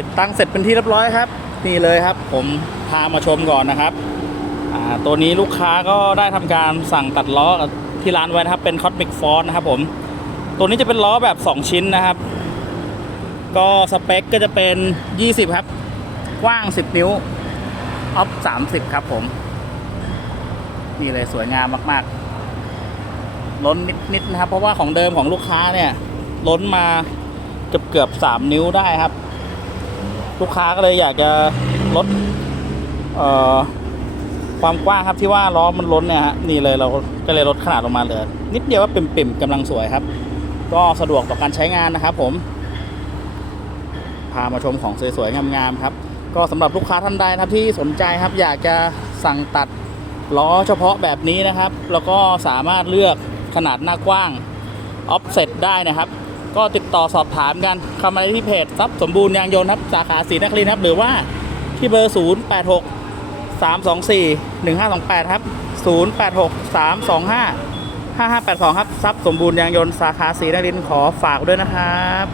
ติดตั้งเสร็จเป็นที่เรียบร้อยครับ นี่เลยครับ ผมพามาชมก่อนนะครับตัวนี้ลูกค้าก็ได้ทำการสั่งตัดล้อที่ร้านไว้นะครับเป็น Cosmic Force นะครับผมตัวนี้จะเป็นล้อแบบ 2 ชิ้นนะครับ ก็สเปคก็จะเป็น 20 ครับ กว้าง 10 นิ้วออฟ30 ครับผมนี่เลยสวยงามมาก ๆ ล้นนิด ๆ นะครับ เพราะว่าของเดิมของลูกค้าเนี่ย ล้นมาเกือบเกือบๆ3นิ้วได้ครับ ลูกค้าก็เลยอยากจะลดเอ่อความกว้างครับที่ว่าล้อมันล้นเนี่ยฮะนี่เลยเราก็เลยลดขนาดลงมาเหลือนิดเดียวว่าปิ่มๆกำลังสวยครับ ก็สะดวกต่อการใช้งานนะครับ ผม พามาชมของสวยๆงามๆครับ ก็สำหรับลูกค้าท่านใดครับที่สนใจครับ อยากจะสั่งตัดล้อเฉพาะแบบนี้นะครับ แล้วก็สามารถเลือกขนาดหน้ากว้างออฟเซตได้นะครับ ก็ติดต่อสอบถามกันเข้ามาที่เพจทรัพย์สมบูรณ์ยางยนต์ครับสาขาศรีนครินทร์ครับหรือว่าที่เบอร์ 0 8 6 3 2 4 1 5 2 8 ครับ 0 8 6 3 2 5 5 5 8 2 ครับทรัพย์สมบูรณ์ยางยนต์สาขาศรีนครินทร์ขอฝากด้วยนะครับ